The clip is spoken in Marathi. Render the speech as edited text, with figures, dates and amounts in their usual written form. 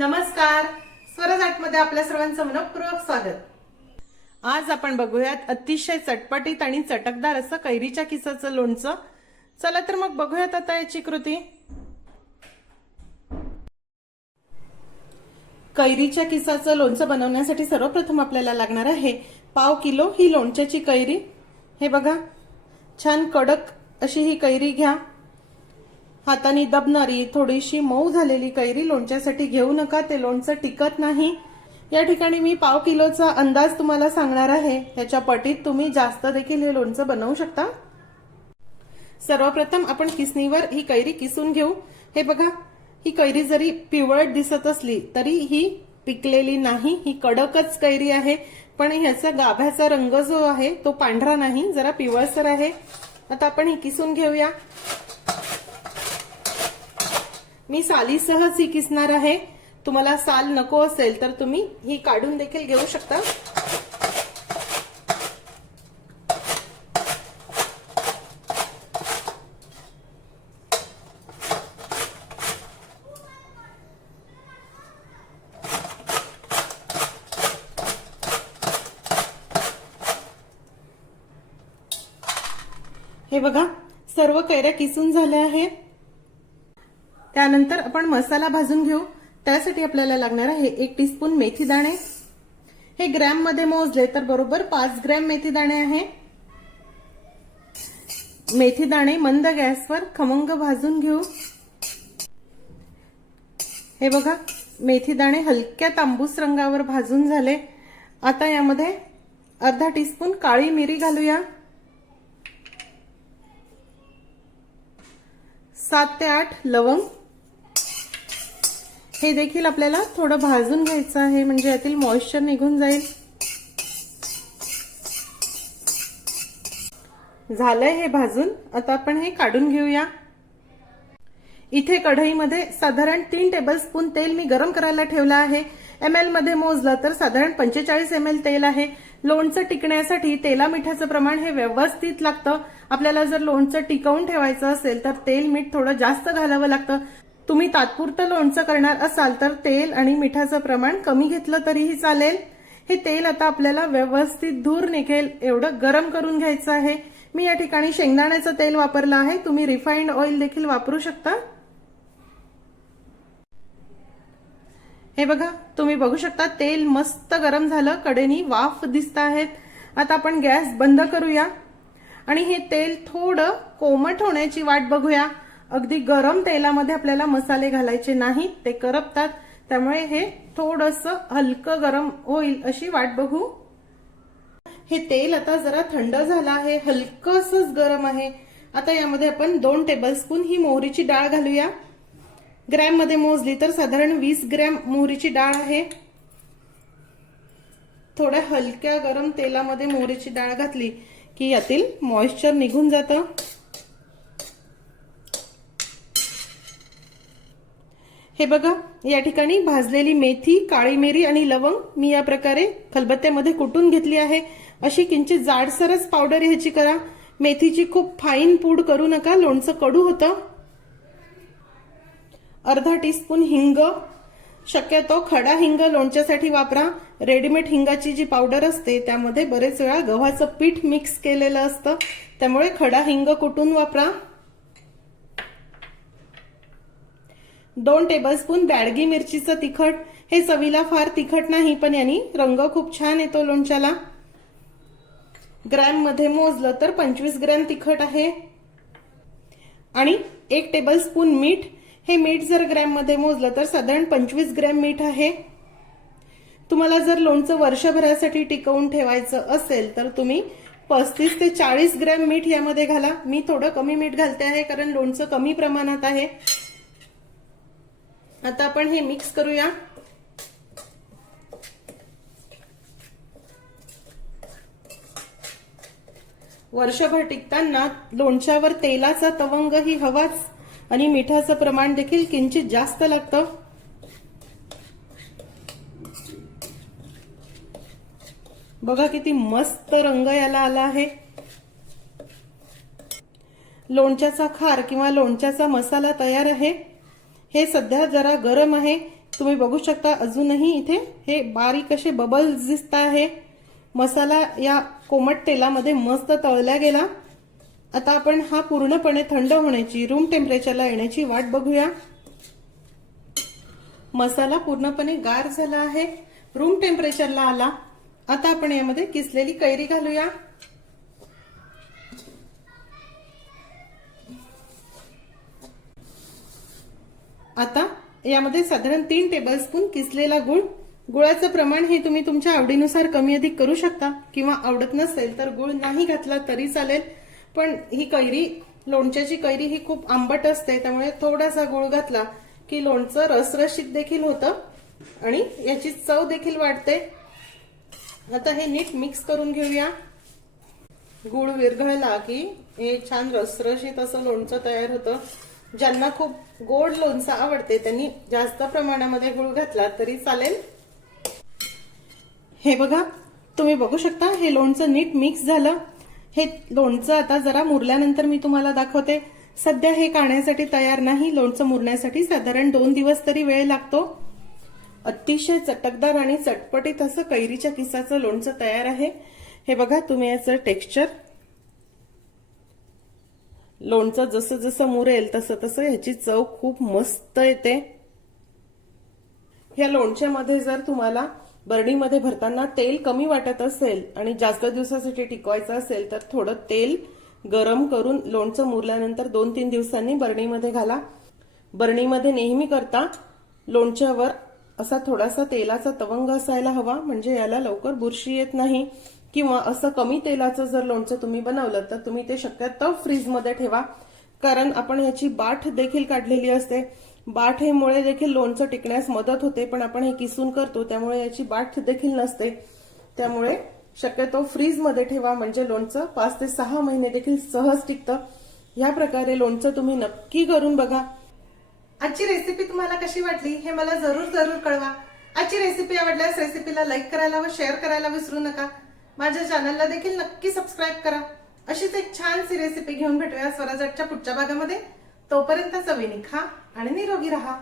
नमस्कार, स्वराज आर्टमध्ये आपल्या सर्वांचं मनपूर्वक स्वागत। आज आपण बघूयात अतिशय चटपटीत आणि चटकदार असं कैरीच्या किसाचं लोणचं। चला तर मग बघूयात आता याची कृती। कैरीच्या किसाचं लोणचं बनवण्यासाठी सर्वप्रथम आपल्याला लागणार आहे पाव किलो ही लोणच्याची कैरी। हे बघा, छान कडक अशी ही कैरी घ्या। हाताने दबणारी थोडीशी मऊ झालेली कैरी लोणच्यासाठी घेऊ नका, ते लोणचं टिकत नाही। या ठिकाणी मी पाव किलोचा अंदाज तुम्हाला सांगणार आहे, त्याच्या पटीत तुम्ही जास्त देखील हे लोणचं बनवू शकता। सर्वप्रथम आपण किसणीवर ही कैरी किसून घेऊ। हे बघा, ही कैरी जरी पिवळट दिसत असली तरी ही पिकलेली नाही, ही कडकच कैरी आहे, पण ह्याचा गाभ्याचा रंग जो आहे तो पांढरा नाही, जरा पिवळसर आहे। आता आपण ही किसून घेऊया। मी सालीसहच ही किसणार आहे, तुम्हाला साल नको असेल तर तुम्ही ही काढून देखील घेऊ शकता। हे बघा, सर्व कैऱ्या किसून झाल्या आहेत। त्यानंतर आपण मसाला भाजून घेऊ। त्यासाठी आपल्याला लागणार आहे 1 टीस्पून मेथी दाणे। हे ग्रॅम मध्ये मोजले तर बरोबर 5 ग्रॅम मेथी दाणे आहे। मेथी दाणे मंद गॅसवर खमंग भाजून घेऊ। हे बघा, मेथी दाणे हलक्या तांबूस रंगावर भाजून झाले। आता यामध्ये अर्धा टीस्पून काळी मिरी घालूया। 7 ते 8 लवंग, हे देखील आपल्याला थोडं भाजून घ्यायचं आहे, म्हणजे यातील मॉइश्चर निघून जाईल। झालंय हे भाजून, आता आपण हे काढून घेऊया। इथे कढईमध्ये साधारण 3 टेबलस्पून तेल मी गरम करायला ठेवलं आहे। ml मध्ये मोजलं तर साधारण 45 ml तेल आहे। लोणचं टिकण्यासाठी तेला मिठाचं प्रमाण हे व्यवस्थित लागतं। आपल्याला जर लोणचं टिकवून ठेवायचं असेल तर तेल मीठ थोडं जास्त घालावं लागतं। तुम्ही तात्पुरतं लोणचं करणार असाल तर तेल आणि मिठाचं प्रमाण कमी घेतलं तरीही चालेल। हे तेल आता आपल्याला व्यवस्थित धूर निघेल एवढं गरम करून घ्यायचं आहे। मी या ठिकाणी शेंगदाण्याचं तेल वापरलं आहे, तुम्ही रिफाइंड ऑइल देखील वापरू शकता। हे बघा, तुम्ही बघू शकता तेल मस्त गरम झालं, कडेनी वाफ दिसत आहेत। आता आपण गॅस बंद करूया आणि हे तेल थोडं कोमट होण्याची वाट बघूया। अगदी गरम तेलामध्ये आपल्याला मसाले घालायचे नाहीत, ते करपतात, त्यामुळे हे थोडंसं हलकं गरम होईल अशी वाट बघू। हे तेल आता जरा थंड झालं आहे, हलकंसंच गरम आहे। आता यामध्ये आपण 2 टेबलस्पून ही मोहरीची डाळ घालूया। ग्रॅम मध्ये मोजली तर साधारण 20 ग्रॅम मोहरीची डाळ आहे। थोड्या हलक्या गरम तेलामध्ये मोहरीची डाळ घातली की यातील मॉइश्चर निघून जातं। हे बघा, या ठिकाणी भाजलेली मेथी, काळी मिरी आणि लवंग मी या प्रकारे खलबत्त्यामध्ये कुटून घेतली आहे। अशी किंचित जाडसरच पावडर ह्याची करा। मेथीची खूप फाईन पूड करू नका, लोणचं कडू होतं। अर्धा टीस्पून हिंग, शक्यतो खडा हिंग लोणच्यासाठी वापरा। रेडीमेड हिंगाची जी पावडर असते त्यामध्ये बरेच वेळा गव्हाचं पीठ मिक्स केलेलं असतं, त्यामुळे खडा हिंग कुटून वापरा। 2 टेबलस्पून बॅडगी मिरचीचं तिखट, हे चवीला फार तिखट नाही, पण यांनी रंग खूप छान येतो लोणच्याला। ग्रॅम मध्ये मोजलं तर 25 ग्रॅम तिखट आहे। आणि 1 टेबलस्पून मीठ, हे मीठ जर ग्रॅम मध्ये मोजलं तर साधारण 25 ग्रॅम मीठ आहे। तुम्हाला जर लोणचं वर्षभरासाठी टिकवून ठेवायचं असेल तर तुम्ही 35 ते 40 ग्रॅम मीठ यामध्ये घाला। मी थोडं कमी मीठ घालते आहे, कारण लोणचं कमी प्रमाणात आहे। आता आपण हे मिक्स करूया। वर्षभर टिकताना लोणच्यावर तेलाचा तवंग ही हवाच आणि मिठाचं प्रमाण देखील किंचित जास्त लागतं। बघा किती मस्त रंग याला आला आहे। लोणच्याचा खार किंवा लोणच्याचा मसाला तयार आहे। हे सध्या जरा गरम आहे, तुम्ही बघू शकता अजूनही इथे हे बारीक असे बबल्स दिसत आहे। मसाला या कोमट तेलामध्ये मस्त तळला गेला। आता आपण हा पूर्णपणे थंड होण्याची, रूम टेम्परेचरला येण्याची वाट बघूया। मसाला पूर्णपणे गार झाला आहे, रूम टेम्परेचरला आला। आता आपण यामध्ये किसलेली कैरी घालूया। आता यामध्ये साधारण 3 टेबलस्पून किसलेला गुळ, गुळाचं प्रमाण हे तुम्ही तुमच्या आवडीनुसार कमी अधिक करू शकता किंवा आवडत नसेल तर गुळ नाही घातला तरी चालेल। पण ही कैरी, लोणच्याची कैरी ही खूप आंबट असते, त्यामुळे थोडासा गुळ घातला की लोणचं रसरशीत देखील होतं आणि याची चव देखील वाढते। आता हे नीट मिक्स करून घेऊया। गुळ विरघळला की हे छान रसरशीत असं लोणचं तयार होतं। ज्यांना खूप गोड लोणचं आवडते त्यांनी जास्त प्रमाणामध्ये गुळ घातला तरी चालेल। हे बघा, तुम्ही बघू शकता हे लोणचं नीट मिक्स झालं। हे लोणचं आता जरा मुरल्यानंतर मी तुम्हाला दाखवते। सध्या हे काढण्यासाठी तयार नाही, लोणचं मुरण्यासाठी साधारण 2 दिवस तरी वेळ लागतो। अतिशय चटकदार आणि चटपटीत असं कैरीच्या किसाचं लोणचं तयार आहे। हे बघा तुम्ही याचं टेक्स्चर, लोणचं जसं जसं मुरेल तसं तसं ह्याची चव खूप मस्त येते। या लोणच्यामध्ये जर तुम्हाला बरणीमध्ये भरताना तेल कमी वाटत असेल आणि जास्त दिवसासाठी टिकवायचं असेल तर थोडं तेल गरम करून लोणचं मुरल्यानंतर 2-3 दिवसांनी बरणीमध्ये घाला। बरणीमध्ये नेहमी करता लोणच्यावर असा थोडासा तेलाचा तवंग असायला हवा, म्हणजे याला लवकर बुरशी येत नाही। किंवा असं कमी तेलाचं जर लोणचं तुम्ही बनवलं तर तुम्ही ते शक्यतो फ्रीजमध्ये ठेवा, कारण आपण ह्याची बाठ देखील काढलेली असते। बाठेमुळे देखील लोणचं टिकण्यास मदत होते, पण आपण हे किसून करतो त्यामुळे याची बाठ देखील नसते। त्यामुळे शक्यतो फ्रीजमध्ये ठेवा, म्हणजे लोणचं 5 ते 6 महिने देखील सहज टिकतं। या प्रकारे लोणचं तुम्ही नक्की करून बघा। आजची रेसिपी तुम्हाला कशी वाटली हे मला जरूर कळवा। आजची रेसिपी आवडल्यास रेसिपीला लाईक करायला व शेअर करायला विसरू नका। माझ्या चॅनलला देखील नक्की सबस्क्राईब करा। अशीच एक छानशी रेसिपी घेऊन भेटूया स्वराज्याच्या पुढच्या भागामध्ये। तोपर्यंत चवीने खा आणि निरोगी राहा।